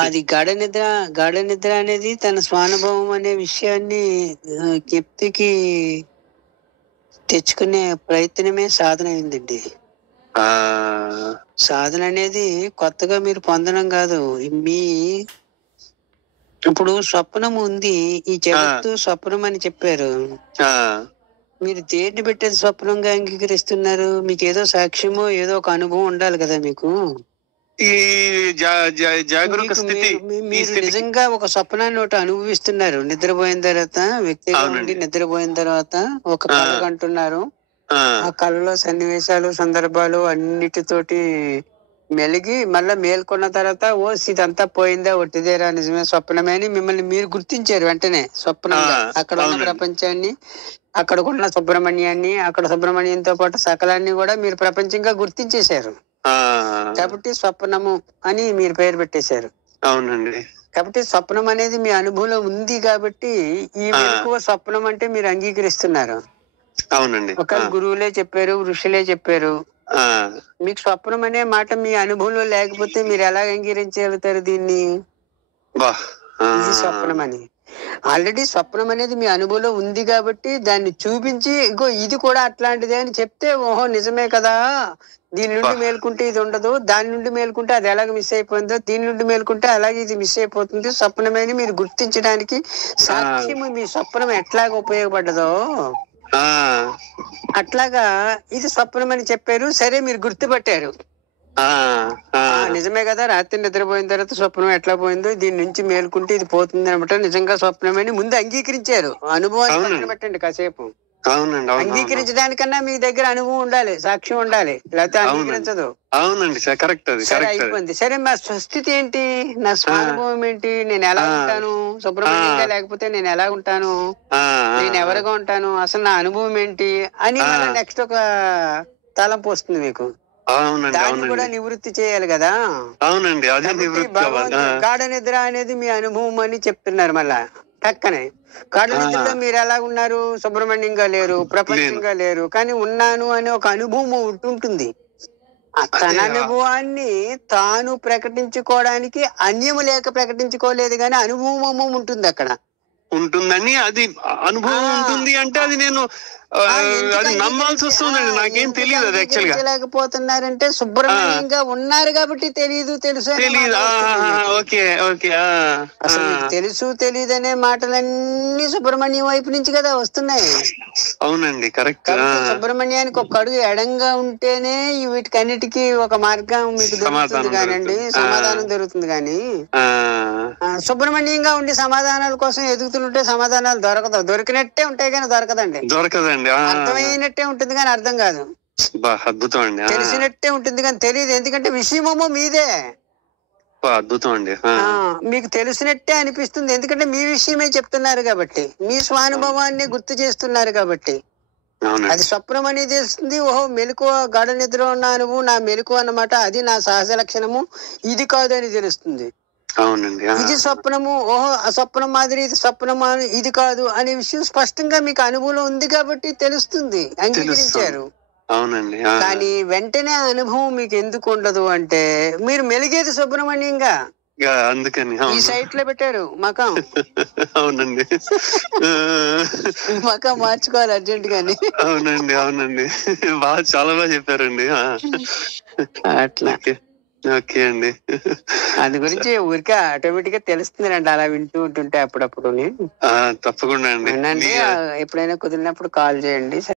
అది గాఢ నిద్ర అనేది తన స్వానుభవం అనే విషయాన్ని జ్ఞప్తికి తెచ్చుకునే ప్రయత్నమే సాధన అయిందండి. ఆ సాధన అనేది కొత్తగా మీరు పొందడం కాదు. మీ ఇప్పుడు స్వప్నం ఉంది, ఈ జగత్తు స్వప్నం అని చెప్పారు. ఆ మీరు దేన్ని పెట్టేది స్వప్నంగా అంగీకరిస్తున్నారు? మీకు ఏదో సాక్ష్యమో ఏదో ఒక అనుభవం ఉండాలి కదా మీకు. ఈ జాగరూక స్థితి, మీరు నిజంగా ఒక స్వప్నాన్ని ఒకటి అనుభవిస్తున్నారు. నిద్రపోయిన తర్వాత వ్యక్తిగా ఉండి నిద్రపోయిన తర్వాత ఒక కళ కంటున్నారు. ఆ కళలో సన్నివేశాలు, సందర్భాలు అన్నిటితోటి మెలిగి మళ్ళా మేల్కొన్న తర్వాత ఇదంతా పోయిందా, ఒట్టిదేరా, నిజమే, స్వప్నమే అని మిమ్మల్ని మీరు గుర్తించారు వెంటనే స్వప్నంగా. అక్కడ ఉన్న ప్రపంచాన్ని, అక్కడకున్న సుబ్రహ్మణ్యాన్ని, అక్కడ సుబ్రహ్మణ్యంతో పాటు సకలాన్ని కూడా మీరు ప్రపంచంగా గుర్తించేశారు. కాబట్టి స్వప్నము అని మీరు పేరు పెట్టేశారు. అవునండి. కాబట్టి స్వప్నం అనేది మీ అనుభవంలో ఉంది కాబట్టి ఈ మెలకువ స్వప్నం అంటే మీరు అంగీకరిస్తున్నారు. అవునండి. ఒక గురువులే చెప్పారు, ఋషులే చెప్పారు. మీకు స్వప్నం అనే మాట మీ అనుభవంలో లేకపోతే మీరు ఎలా అంగీకరించగలుగుతారు దీన్ని? ఇది స్వప్నం అని. ఆల్రెడీ స్వప్నం అనేది మీ అనుభవంలో ఉంది కాబట్టి దాన్ని చూపించి ఇంకో ఇది కూడా అట్లాంటిదే అని చెప్తే, ఓహో నిజమే కదా, దీని నుండి మేల్కుంటే ఇది ఉండదు, దాని నుండి మేల్కుంటే అది ఎలాగ మిస్ అయిపోయిందో, దీని నుండి మేల్కుంటే అలాగే ఇది మిస్ అయిపోతుంది, స్వప్నమే అని మీరు గుర్తించడానికి సాక్ష్యము మీ స్వప్నం ఎట్లాగ ఉపయోగపడ్డదో అట్లాగా ఇది స్వప్నం అని చెప్పారు. సరే, మీరు గుర్తుపట్టారు. నిజమే కదా, రాత్రి నిద్రపోయిన తర్వాత స్వప్నం ఎట్లా పోయిందో దీని నుంచి మేల్కుంటే ఇది పోతుంది అనమాట, నిజంగా స్వప్నమని ముందు అంగీకరించారు. అనుభవాన్ని పక్కన పెట్టండి కాసేపు. అంగీకరించడానికన్నా మీ దగ్గర అనుభవం ఉండాలి, సాక్ష్యం ఉండాలి, లేకపోతే అంగీకరించదు. అవునండి, కరెక్ట్. సరే, అయిపోయింది. సరే, మా స్వస్థితి ఏంటి, నా స్వానుభవం ఏంటి, నేను ఎలా ఉంటాను సుబ్రహ్మణ్యంగా, లేకపోతే నేను ఎలా ఉంటాను, నేను ఎవరిగా ఉంటాను, అసలు నా అనుభవం ఏంటి అని నెక్స్ట్ ఒక తలంపు వస్తుంది మీకు. దాన్ని కూడా నివృత్తి చేయాలి కదా. అవునండి, గాఢ నిద్ర అనేది మీ అనుభవం అని చెప్తున్నారు. మళ్ళా పక్కనే గాఢ నిద్రలో మీరు ఎలా ఉన్నారు, సుబ్రహ్మణ్యంగా లేరు, ప్రపంచంగా లేరు, కానీ ఉన్నాను అనే ఒక అనుభవం ఉంటుంది. తన అనుభవాన్ని తాను ప్రకటించుకోవడానికి అన్యము లేక ప్రకటించుకోలేదు, కానీ అనుభవం ఉంటుంది అక్కడ. ఉంటుందని అది అనుభవం ఉంటుంది అంటే అది నేను అది నమ్మాల్సి వస్తుందండి. నాకేం తెలియదు అది యాక్చువల్ గా. లేకపోతున్నారంటే సుబ్రహ్మణ్యంగా ఉన్నారు కాబట్టి తెలియదు, తెలుసు. అసలు మీకు తెలుసు తెలియదు అనే మాటలన్నీ సుబ్రహ్మణ్యం వైపు నుంచి కదా వస్తున్నాయి. అవునండి, కరెక్ట్. సుబ్రహ్మణ్యానికి ఒక అడుగు ఎడంగా ఉంటేనే వీటికన్నిటికీ ఒక మార్గం మీకు దొరుకుతుంది కానండి, సమాధానం దొరుకుతుంది. కానీ సుబ్రహ్మణ్యంగా ఉండి సమాధానాల కోసం ఎదుగుతుంటే సమాధానాలు దొరికినట్టే ఉంటాయి కానీ దొరకదండి. అర్థమైనట్టే ఉంటుంది కానీ అర్థం కాదు. అద్భుతం అండి. తెలిసినట్టే ఉంటుంది కానీ తెలియదు, ఎందుకంటే విషయమేమో మీదే. అద్భుతం అండి. మీకు తెలిసినట్టే అనిపిస్తుంది, ఎందుకంటే మీ విషయమే చెప్తున్నారు కాబట్టి, మీ స్వానుభవాన్ని గుర్తు చేస్తున్నారు కాబట్టి. అది స్వప్నం అనేది తెలుస్తుంది. ఓహో, మెలకువ, గాఢ నిద్ర ఉన్న అనుభవం నా మెలకువ అన్నమాట, అది నా సహజ లక్షణము, ఇది కాదు అని తెలుస్తుంది. ఇది స్వప్నము, ఓహో స్వప్నం మాదిరి ఇది స్వప్నమా, ఇది కాదు అనే విషయం స్పష్టంగా మీకు అనుభవం ఉంది కాబట్టి తెలుస్తుంది, అంగీకరించారు. అవునండి. కానీ వెంటనే అనుభవం మీకు ఎందుకు ఉండదు అంటే మీరు మెలిగేది సుబ్రహ్మణ్యంగా, అందుకని ఈ సైట్ లో పెట్టారు మకం. అవునండి, మకం మార్చుకోవాలి అర్జెంట్ గాని. అవునండి, చాలా బాగా చెప్పారండి. అట్లా. ఓకే అండి. అందు గురించి ఊరికే ఆటోమేటిక్ గా తెలుస్తుంది అండి, అలా వింటూ ఉంటుంటే అప్పుడప్పుడు. తప్పకుండా అండి. ఎప్పుడైనా కుదిరినప్పుడు కాల్ చేయండి.